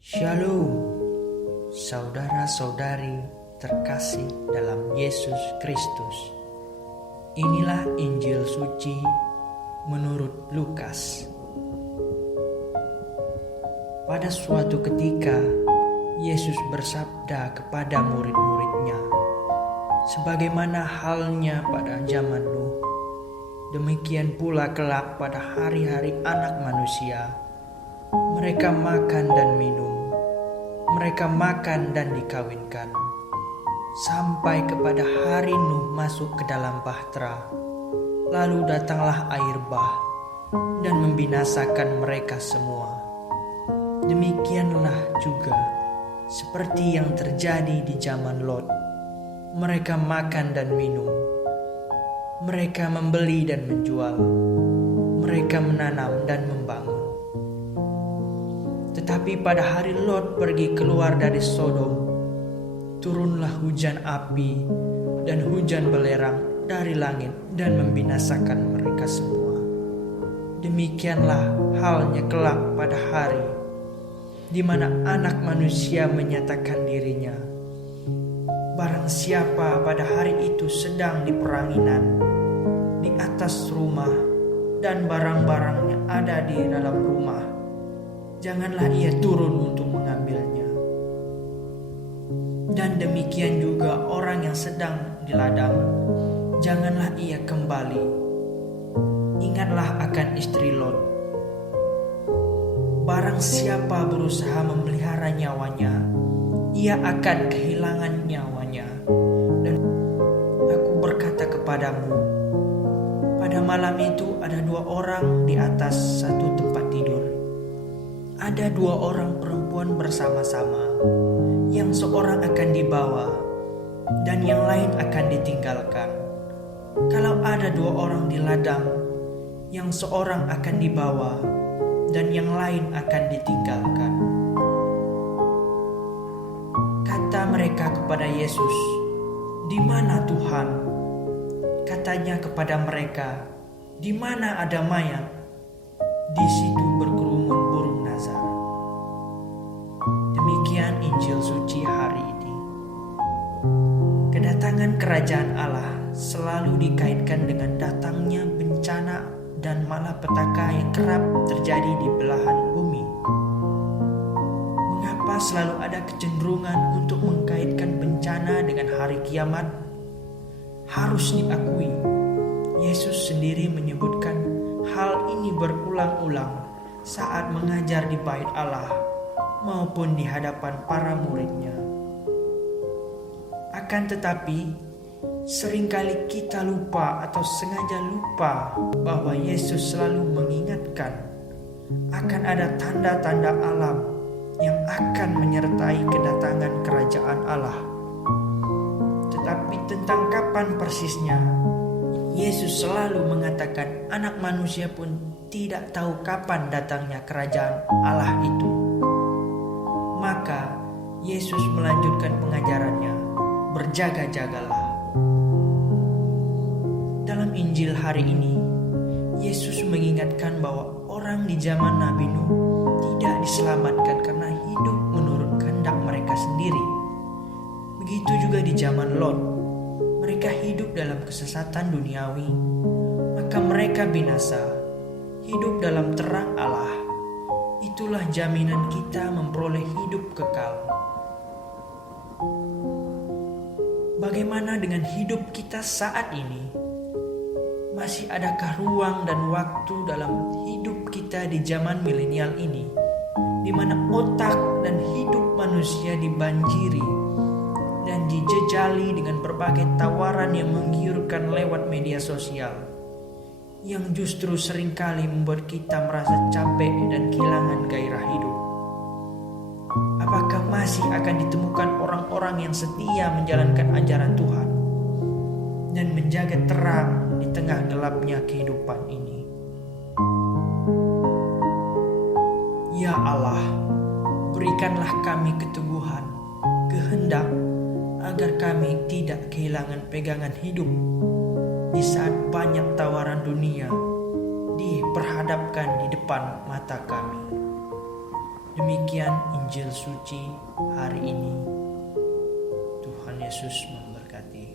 Shalom, saudara-saudari terkasih dalam Yesus Kristus. Inilah Injil suci menurut Lukas. Pada suatu ketika, Yesus bersabda kepada murid-muridnya, sebagaimana halnya pada zaman Nuh, demikian pula kelak pada hari-hari Anak Manusia. Mereka makan dan minum, mereka makan dan dikawinkan, sampai kepada hari Nuh masuk ke dalam bahtera. Lalu datanglah air bah dan membinasakan mereka semua. Demikianlah juga seperti yang terjadi di zaman Lot. Mereka makan dan minum, mereka membeli dan menjual, mereka menanam dan membangun. Tetapi pada hari Lot pergi keluar dari Sodom, turunlah hujan api dan hujan belerang dari langit dan membinasakan mereka semua. Demikianlah halnya kelak pada hari di mana Anak Manusia menyatakan dirinya. Barang siapa pada hari itu sedang di peranginan, di atas rumah, dan barang-barangnya ada di dalam rumah, janganlah ia turun untuk mengambilnya. Dan demikian juga orang yang sedang di ladang, janganlah ia kembali. Ingatlah akan istri Lot. Barang siapa berusaha memelihara nyawanya, ia akan kehilangan nyawanya. Dan aku berkata kepadamu, pada malam itu ada 2 orang di atas satu tempat tidur. Ada 2 orang perempuan bersama-sama, yang seorang akan dibawa dan yang lain akan ditinggalkan. Kalau ada 2 orang di ladang, yang seorang akan dibawa dan yang lain akan ditinggalkan. Kata mereka kepada Yesus, "Di mana Tuhan?" Katanya kepada mereka, "Di mana ada mayat, di situ berkerumun burung nazar." Demikian Injil suci hari ini. Kedatangan kerajaan Allah selalu dikaitkan dengan datangnya bencana dan malapetaka yang kerap terjadi di belahan bumi. Mengapa selalu ada kecenderungan untuk mengkaitkan bencana dengan hari kiamat? Harus diakui, Yesus sendiri menyebutkan hal ini berulang-ulang saat mengajar di bait Allah maupun di hadapan para muridnya. Akan tetapi, seringkali kita lupa atau sengaja lupa bahwa Yesus selalu mengingatkan akan ada tanda-tanda alam yang akan menyertai kedatangan kerajaan Allah. Tetapi tentang kapan persisnya, Yesus selalu mengatakan Anak Manusia pun tidak tahu kapan datangnya kerajaan Allah itu. Maka Yesus melanjutkan pengajarannya, berjaga-jagalah. Dalam Injil hari ini, Yesus mengingatkan bahwa orang di zaman Nabi Nuh tidak diselamatkan karena hidup menurut kehendak mereka sendiri. Begitu juga di zaman Lot, mereka hidup dalam kesesatan duniawi, maka mereka binasa. Hidup dalam terang Allah, itulah jaminan kita memperoleh hidup kekal. Bagaimana dengan hidup kita saat ini? Masih adakah ruang dan waktu dalam hidup kita di zaman milenial ini, di mana otak dan hidup manusia dibanjiri dan dijejali dengan berbagai tawaran yang menggiurkan lewat media sosial, yang justru seringkali membuat kita merasa capek dan kehilangan gairah hidup? Apakah masih akan ditemukan orang-orang yang setia menjalankan ajaran Tuhan dan menjaga terang di tengah gelapnya kehidupan ini? Ya Allah, berikanlah kami keteguhan, kehendak, agar kami tidak kehilangan pegangan hidup di saat banyak tawaran dunia diperhadapkan di depan mata kami. Demikian Injil suci hari ini. Tuhan Yesus memberkati.